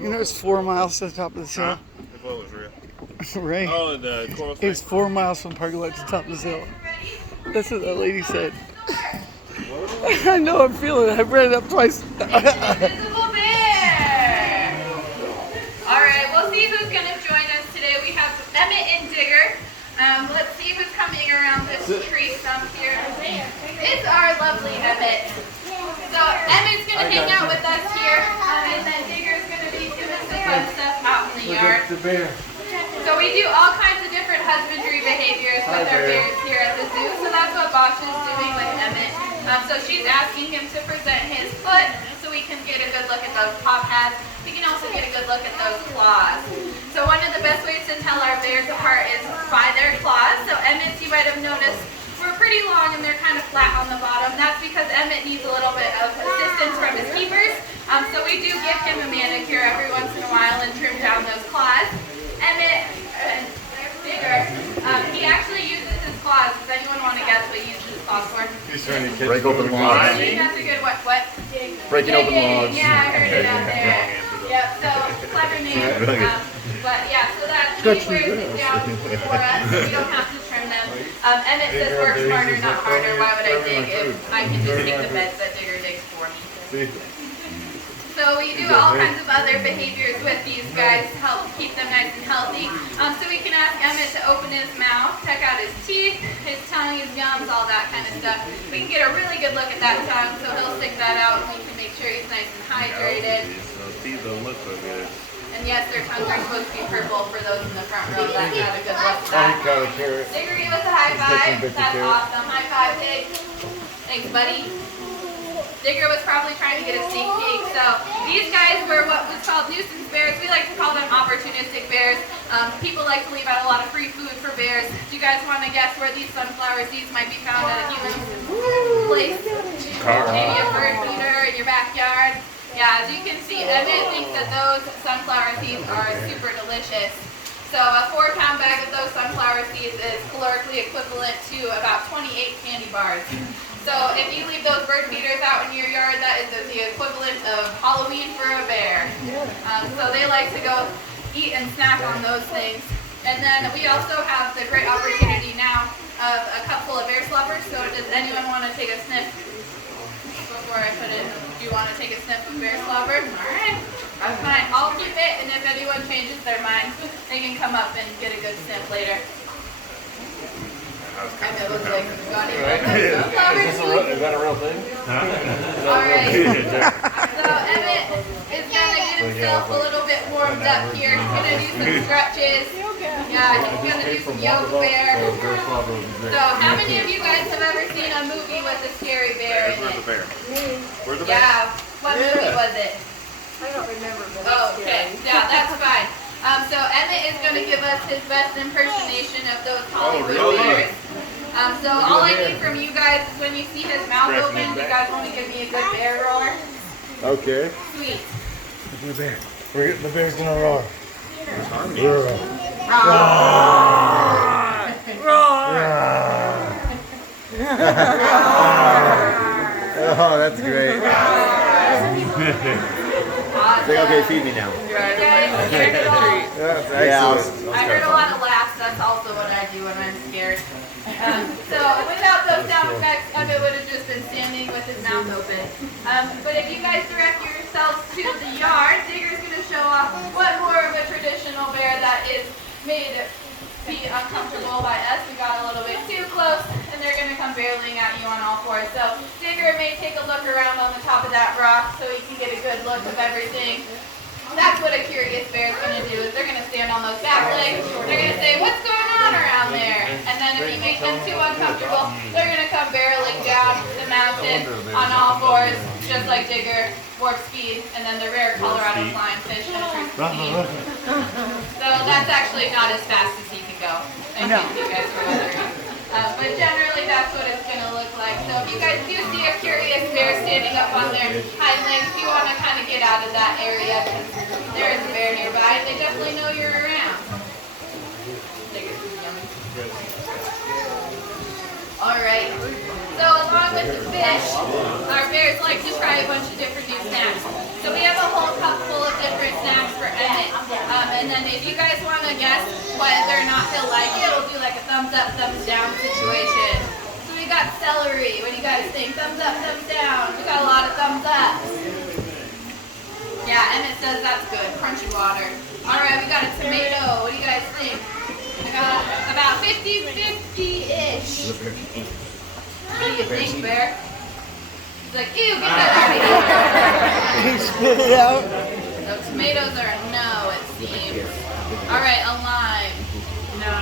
You know it's 4 miles to the top of this hill? What was real? Right. Oh, the coral It's 4 miles from parking lot to the top of this hill. That's what that lady said. I know, I'm feeling it. I've read it up twice. Invisible bear! Alright, we'll see who's going to join us today. We have Emmett and Digger. Let's see who's coming around this tree stump here. It's our lovely Emmett. So Emmett's going to hang out with us here, and then Digger's going to be doing some fun stuff out in the yard. The bear. So we do all kinds of different husbandry behaviors with our bears here at the zoo. So that's what Bosch is doing with Emmett. So she's asking him to present his foot so we can get a good look at those paw pads. We can also get a good look at those claws. So one of the best ways to tell our bears apart is by their claws. So Emmett's, you might have noticed, were pretty long and they're kind of flat on the bottom. That's because Emmett needs a little bit of assistance from his keepers. So we do give him a manicure every once in a while and trim down those claws. Emmett and Digger, he actually uses his claws. Does anyone want to guess what he uses his claws for? He's trying to catch Break open logs. That's a good what? Breaking open logs. Yeah, I heard it out there. Yep, so clever name. But yeah, so that he wears it down for us, so we don't have to trim them. Emmett says work smarter, not harder. Why would I dig if I can just take the beds that Digger digs for me? So we do all kinds of other behaviors with these guys to help keep them nice and healthy. So we can ask Emmett to open his mouth, check out his teeth, his tongue, his gums, all that kind of stuff. We can get a really good look at that tongue, so he'll stick that out and we can make sure he's nice and hydrated. These don't look so good. And yes, their tongues are supposed to be purple for those in the front row that got a good look at that. Digger, give us a high five. That's awesome. High five, Dig. Thanks, buddy. Digger was probably trying to get a sneak peek. So these guys were what was called nuisance bears. We like to call them opportunistic bears. People like to leave out a lot of free food for bears. Do you guys want to guess where these sunflower seeds might be found at a human place? Maybe a bird feeder in your backyard. Yeah, as you can see, Emmett thinks that those sunflower seeds are super delicious. So a 4-pound bag of those sunflower seeds is calorically equivalent to about 28 candy bars. So if you leave those bird feeders out in your yard, that is the equivalent of Halloween for a bear. So they like to go eat and snack on those things. And then we also have the great opportunity now of a cup full of bear slobbers. So does anyone want to take a sniff before I put it? Do you want to take a sniff of bear slobber? All right, that's fine. I'll keep it, and if anyone changes their mind, they can come up and get a good sniff later. And it looks like we've got Is that a real thing? Alright. So Emmett is going to get himself a little bit warmed up here. He's going to do some stretches. Yeah, he's going to do some yoga bear. So how many of you guys have ever seen a movie with a scary bear in it? Where's the bear? Yeah. What movie was it? I don't remember. Oh, okay. Yeah, that's fine. So Emmett is going to give us his best impersonation of those Hollywood bears. So all I need from you guys is when you see his mouth open, you guys want to give me a good bear roar? Okay. Sweet. The bear. The bear's gonna roar. Roar. Oh, that's great. Awesome. Okay, feed me now. You guys scared at all? That's excellent. I heard a lot of laughs. That's also what I do when I'm scared. So without those sound effects, Emmett would have just been standing with his mouth open. But if you guys direct yourselves to the yard, Digger's going to show off what more of a traditional bear that is made to be uncomfortable by us. We got a little bit too close, and they're going to come barreling at you on all fours. So Digger may take a look around on the top of that rock so he can get a good look of everything. That's what a curious bear is going to do, is they're going to stand on those back legs. They're going to say, what's going on around there? And then if you make them too uncomfortable, they're going to come barreling down the mountain on all fours, just like Digger, warp speed, and then the rare Colorado flying fish entry speed. So that's actually not as fast as he can go. In case you guys were wondering. But generally that's what it's going to look like. So if you guys do see a curious bear standing up on their hind legs, you want to kind of get out of that area because there is a bear nearby and they definitely know you're around. Alright, so along with the fish, our bears like to try a bunch of different new snacks. So we have a whole cup full of different snacks If you guys want to guess whether or not he'll like it, we'll do like a thumbs up, thumbs down situation. So we got celery. What do you guys think? Thumbs up, thumbs down. We got a lot of thumbs up. Yeah, Emmett says that's good. Crunchy water. All right, we got a tomato. What do you guys think? I got about 50-50-ish. What do you think, Bear? He's like, ew, get that out of here. He spit it out. So tomatoes are a no, it seems. All right, a lime. No.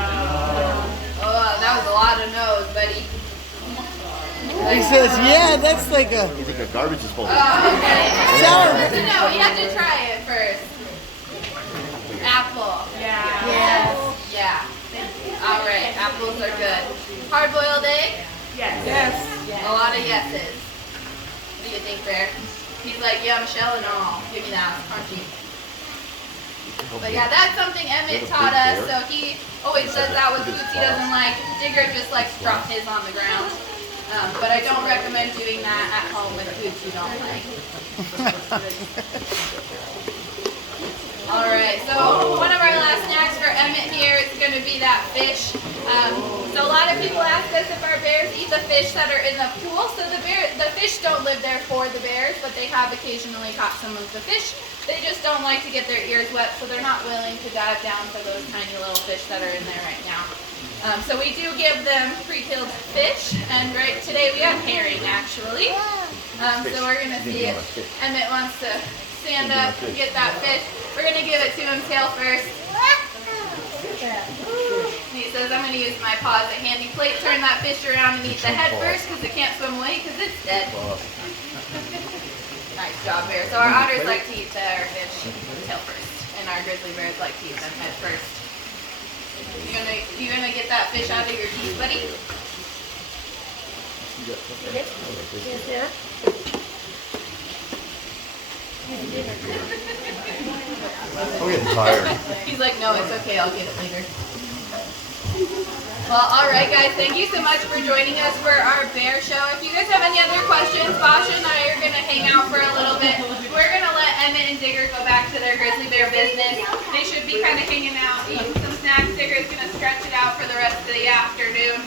Oh, that was a lot of no's, buddy. He says, yeah, that's like a You think a garbage disposal? Oh, okay. sour. No, you have to try it first. Apple. Yeah. Yeah. All right, apples are good. Hard-boiled egg? Yes. A lot of yeses. What do you think, Bear? He's like, yeah, Michelle and all. Give me that. It's crunchy. But yeah, that's something Emmett taught us. So he always does that with foods he doesn't like. Digger just likes to drop his on the ground. But I don't recommend doing that at home with foods you don't like. All right, so one of our last snacks for Emmett here is going to be that fish. So a lot of people ask us if our bears eat the fish that are in the pool. So the fish don't live there for the bears, but they have occasionally caught some of the fish. They just don't like to get their ears wet, so they're not willing to dive down for those tiny little fish that are in there right now. So we do give them pre-killed fish, and right today we have herring actually. So we're going to see if Emmett wants to stand up and get that fish. We're going to give it to him tail first. And he says, I'm going to use my paw as a handy plate, turn that fish around and eat the head first because it can't swim away because it's dead. Nice job, Bear. So our otters like to eat their fish tail first, and our grizzly bears like to eat them head first. You gonna get that fish out of your teeth, buddy? I'm getting tired. He's like, no, it's okay. I'll get it later. Well, all right, guys. Thank you so much for joining us for our bear show. If you guys have any other questions, Basha and I are going to hang out for a little bit. We're going to let Emmett and Digger go back to their grizzly bear business. They should be kind of hanging out, eating some snacks. Digger's going to stretch it out for the rest of the afternoon.